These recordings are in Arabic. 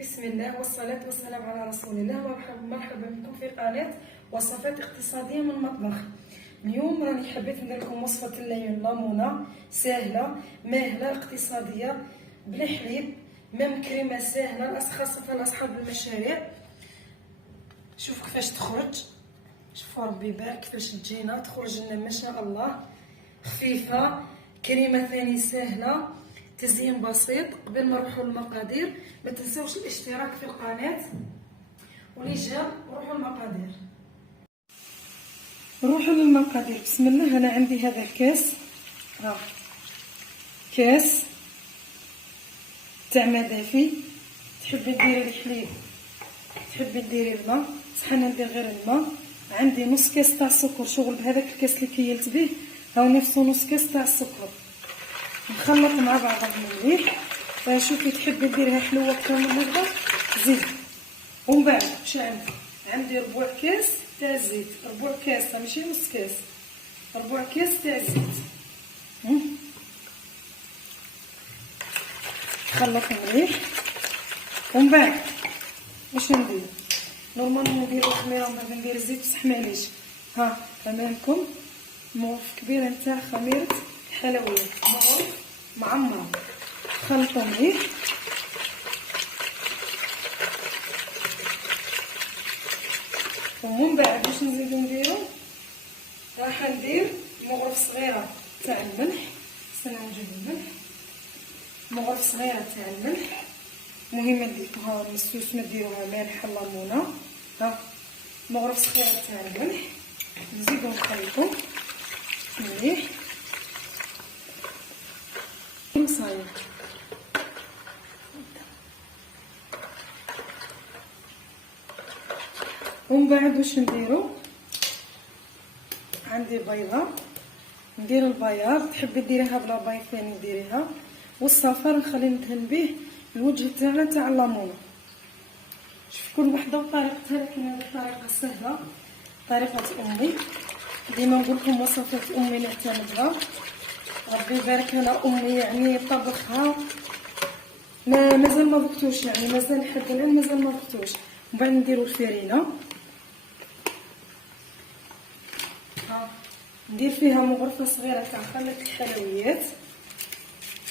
بسم الله والصلاة والسلام على رسول الله. مرحبا بكم في قناة وصفات اقتصادية من المطبخ. اليوم راني حبيت ندير لكم وصفة الليمونة سهلة ماهلة اقتصادية بلا حليب، مام كريمة سهلة خاصة لأصحاب المشاريع. شوفوا كيفاش تخرج، شوفوا ربي يبارك كيفاش تجينا، تخرج لنا ما شاء الله خفيفة. كريمة ثاني سهلة، تزيين بسيط. قبل ما نروحوا للمقادير ما تنساوش الاشتراك في القناه، واللي جا نروحوا للمقادير. نروحوا للمقادير. بسم الله. انا عندي هذا الكاس، كاس تاع ما دافي. تحبي ديري الحليب، تحبي ديري الماء، صح انا ندير غير الماء. عندي نص كاس تاع السكر، شغل بهذاك الكاس اللي كيلت به هاو نفسه نص كاس تاع السكر. نخلط مع بعضهم مليح. شوفي تحبي ديريها حلوه اكثر من هكذا زيد. ومن بعد واش عندي ربع كاس تاع الزيت، ربع كاس ماشي نص كاس، ربع كاس تاع الزيت. نخلط مليح. ومن بعد واش ندير؟ نورمالمون ندير الخميره ومن بعد ندير الزيت، بصح معليش امامكم مغرف كبير نتاع خميره الحلويات، مغرف معمر. خلطوا مليح. ومن بعد باش نزيدو نديرو، راح ندير مغرف صغيره تاع الملح. استنى نجيب الملح. مغرف صغيره تاع الملح، مهمه ديروها مسوس، ما ديروها مالحه ليمونه. مغرف صغيره تاع الملح، نزيدو نخلطو مليح. صاير ومن بعد واش نديرو؟ عندي بيضه، ندير البياض. تحبي ديريها بلا بيض ثاني ديريها. والصفار نخلي ندهن به الوجه تاعنا تاع الليمونه. شوف كل وحده وطريقتها، لكن هذه الطريقه سهله، طريقه امي. ديما نقول لكم وصفات امي نعتمدها، ربي يبارك لها. امي يعني طبخها مازال ما ذقتوش، يعني مازال لحد الان مازال ما ذقتوش. ومن بعد نديرو الفرينه، ندير فيها مغرفه صغيره تاع خامه الحلويات.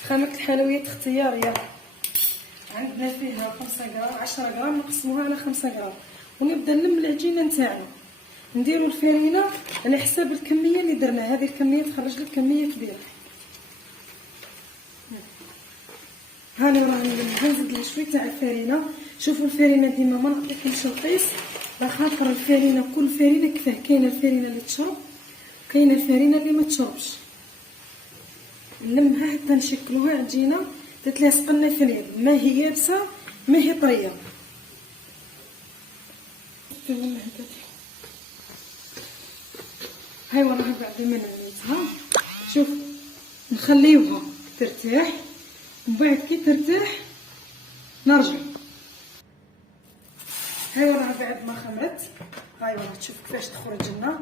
خامه الحلويات اختياريه، عندنا فيها 5 غرام 10 غرام، نقسموها على 5 غرام. ونبدا نلم العجينه نتاعنا. نديرو الفرينه على حساب الكميه اللي درنا. هذه الكميه تخرج لك كميه كبيره. هاني راني نزيد لها شويه تاع الفرينه. شوفوا الفرينه ديما ما نعطيكمش القيس، لخاطر الفرينه كل فرينه كيفاه. كاينه الفرينه اللي تشرب، كاينه الفرينه اللي ما تشربش. نلمها حتى نشكلوها عجينه تتلاصق لنا في اليد، ما هي يابسه ما هي طريه. هاي راه بعد ما نعملتها، شوف نخليوها ترتاح، ومن بعد كي ترتاح نرجع. هاي راه بعد ما خمرت، هاي راه تشوف كيفاش تخرج لنا،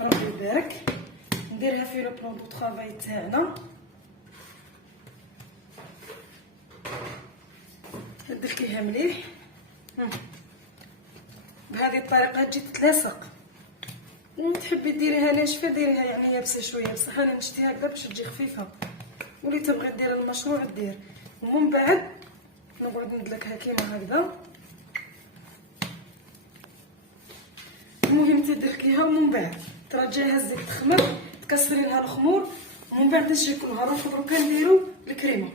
ربي يبارك. نديرها في لو بلون دو طرافاي تاعنا. دلكيها مليح بهذه الطريقه تجي تتلاصق. وتحبي ديريها ناشفه ديريها يعني يابسه شويه، بصح انا نشتيها هكذا باش تجي خفيفه. واللي تبغي دير المشروع دير. ومن بعد نقعد ندلكها كيما هكذا. المهم تدلكيها ومن بعد ترجعيها الزيت تخمر، تكسري لها الخمور، ومن بعد تشكلوها. نروحو دروكا نديرو الكريمه.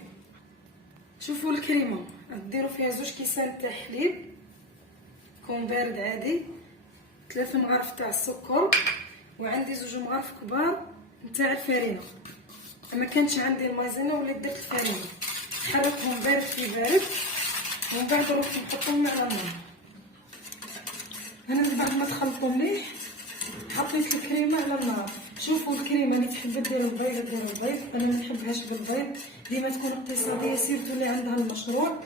شوفوا الكريمه ديروا فيها 2 كيسان تاع حليب يكون بارد عادي، 3 مغارف تاع السكر، وعندي 2 مغارف كبار نتاع الفرينه. ما كانش عندي المايزينا وليت درت الفرينه. حركهم بارد في بارد، ومن بعد نروح نحطهم على النار. هنا بعد ما تخلطوا مليح حطيت الكريمه على النار. شوفوا الكريمه اللي تحب دير البيض دير البيض، انا ما نحبهاش بالبيض، ديما تكون اقتصاديه سيرتو اللي عندها المشروع.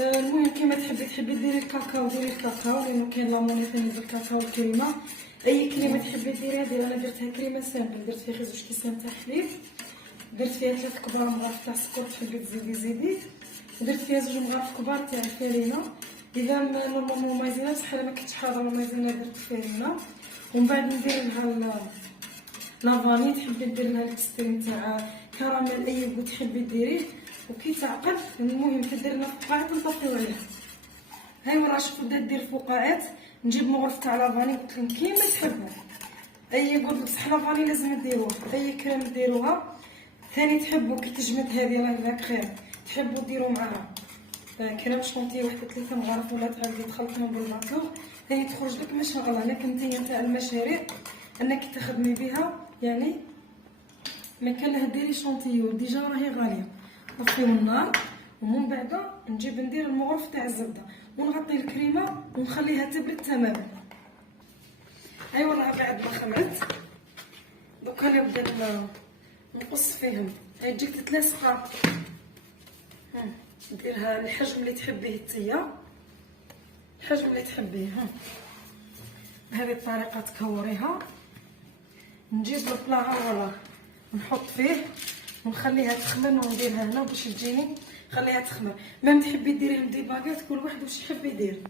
المهم كيما تحبي ديري الكاكاو ديري الكاكاو، لانه كاين لاموني ثاني بالكاكاو والكريمه. اي كريمه تحبي ديريها ديري. انا درتها كريمه سامبل، درت فيها 2 كيسان تاع حليب، درت فيها 3 كبار مغارف تاع السكر. تحبي تزيدي زيدي. درت فيها 2 مغارف كبار تاع الفرينه. اذا نورمالمون مايزينا بصح الا ما كنتش حاضره مايزينا درت الفرينه. ومن بعد ندير لها لافاني. تحبي دير لها الاكستريم تاع كراميل اي بو تحبي ديريه. وكي تعقد المهم تدير لها فقاعات ونطفيو عليها. هاي مرة شوفوا بدات دير فقاعات. نجيب مغرف تاع لافاني قلت لكم كيما تحبوا. اي قلت بصح لافاني لازم ديروها، اي كريم ديروها. ثاني تحبوا كي تجمد هذه راهي ذاك خير، تحبوا ديروا معاها كريم شونتي واحد 3 مغارف ولا تعاودي تخلطيهم بالباطور. ثاني تخرج لك ماشي غلا. لكن نتيا تاع المشاريع انك تخدمي بها يعني ما كان لها ديري شونتيو ديجا راهي غاليه. نطفيو النار ومن بعد نجيب ندير المغرف تاع الزبده ونغطي الكريمه ونخليها تبرد تماما. ايوا راه بعد ما خمرت دوكا نبدا نقص فيهم. هاي تجيك تتلاصق ديرها الحجم اللي تحبيه نتيا، الحجم اللي تحبيه. بهذه الطريقه تكوريها. نجيب البلا ها وراه نحط فيه ونخليها تخمر ونديرها هنا باش تجيني. خليها تخمر. ميم تحبي ديريهم دي باكيت كل واحد واش يحب يدير.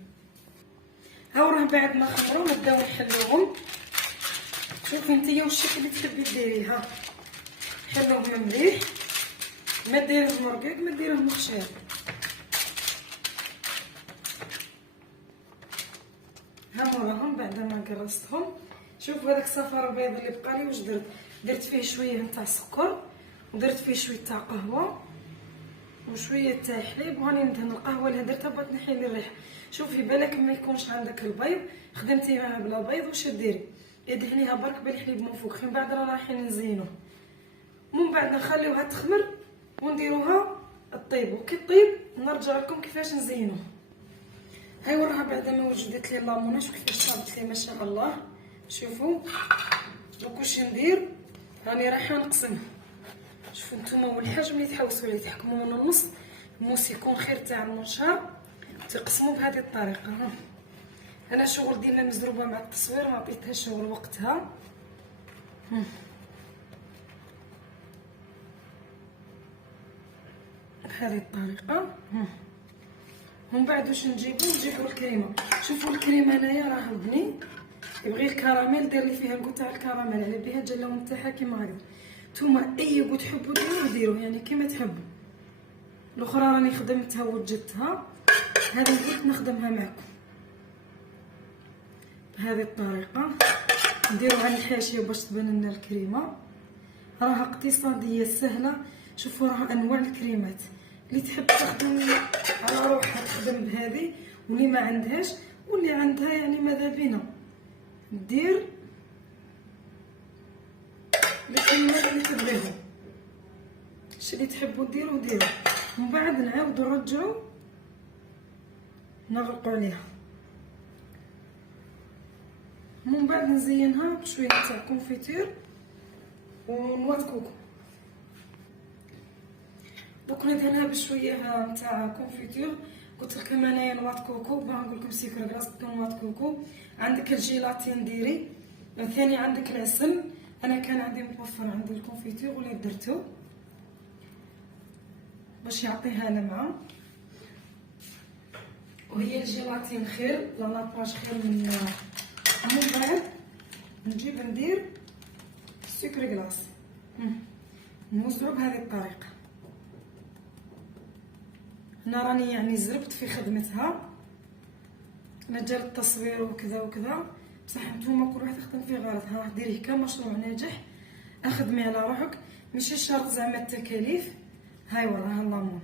ها راه بعد ما خمروا نبداو نحلوهم. شوفي نتيا واش الشكل اللي تحبي ديريه. حلوهم مليح، ما ديريهم رقيق ما ديريهم خشاب. ها موراهم بعد ما قرصتهم. شوفوا هذاك الصفار البيض اللي بقى لي واش درت فيه شويه نتاع سكر ودرت فيه شويه تاع قهوه وشويه تاع حليب. وهاني ندهن القهوه اللي درتها بغيت نحي لي الريحه. شوفي بالك ما يكونش عندك البيض خدمتي معاه بلا بيض واش ديري ادهنيها برك بالحليب من فوق. من بعد راه رايحين نزينوه. من بعد نخليوها تخمر ونديروها طيب. وكي طيب نرجع لكم كيفاش نزينوه. هاي وراها بعد ما وجدت لي الليمونه. شوفوا كيفاش صابت لي ما شاء الله. شوفوا دوك واش ندير. راني رايحه نقسمها. شوفوا نتوما والحجم اللي تحوسوا ليه تحكموا من النص. الموس يكون خير تاع المنشار تقسموا بهذه الطريقه. انا شغل ديما مزروبه مع التصوير ما عطيتها شغل وقتها. بهذه الطريقه. ومن بعد واش نجيبوا الكريمه. شوفوا الكريمه انايا راه بني يبغي الكراميل دير لي فيها الكو تاع الكراميل على بها جا اللون تاعها كيما هكا. نتوما اي كو تحبوا ديروه يعني كيما تحبوا. الاخرى راني خدمتها ووجدتها. هذه قلت نخدمها معكم بهذه الطريقه. نديروا على الحاشيه باش تبان لنا الكريمه. راها اقتصاديه سهله. شوفوا راها انواع الكريمات اللي تحب تخدم على روحها تخدم بهذه. واللي ما عندهاش واللي عندها يعني ماذا بينا دير الكريمات اللي تبغيهم. اش اللي تحبوا ديروا. ومن بعد نعاودوا نرجعوا نغلقوا عليها. من بعد نزينها بشويه تاع كونفيتير ونوات كوكو. دوك ندهنها بشويه تاع كونفيتير. قلت لكم انايا نوات كوكو باه نقول لكم سيكر كلاص نوات كوكو. عندك الجيلاتين ديري. ثاني عندك العسل. انا كان عندي متوفر عندي الكونفيتير واللي درتو باش يعطيها لمعه. وهي الجيلاتين خير لا لاباج خير من بعد نجيب ندير السكر كلاص نوزعو بهذه الطريقه. انا راني يعني زربت في خدمتها مجال التصوير وكذا وكذا. بصح نتوما كل واحد يخدم في غرضها. ديريه كمشروع ناجح اخدمي على روحك ماشي شرط زعما التكاليف. هاي وراها الليمون.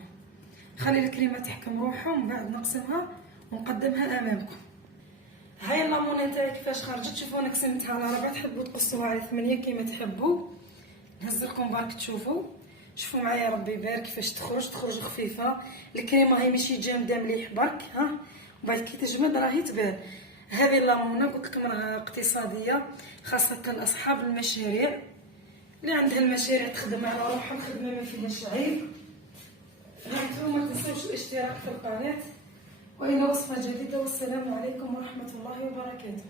خلي الكريمه تحكم روحها ومن بعد نقسمها ونقدمها امامكم. هاي الليمونه نتاعي كيفاش خرجت. شوفوا انا قسمتها على 4. تحبوا تقصوها على 8 كيما تحبوا. نهز لكم برك تشوفوا. شوفوا معايا ربي يبارك كيفاش تخرج خفيفه. الكريمه هي ماشي جامده مليح برك وبعد كي تجمد راهي تبان. هذه الليمونه قلت لكم راها اقتصاديه خاصه اصحاب المشاريع اللي عندها المشاريع تخدم على روحها. الخدمه ما فيهاش عيب. هانتوما ما تنسوش الاشتراك في القناه. والى وصفه جديده والسلام عليكم ورحمه الله وبركاته.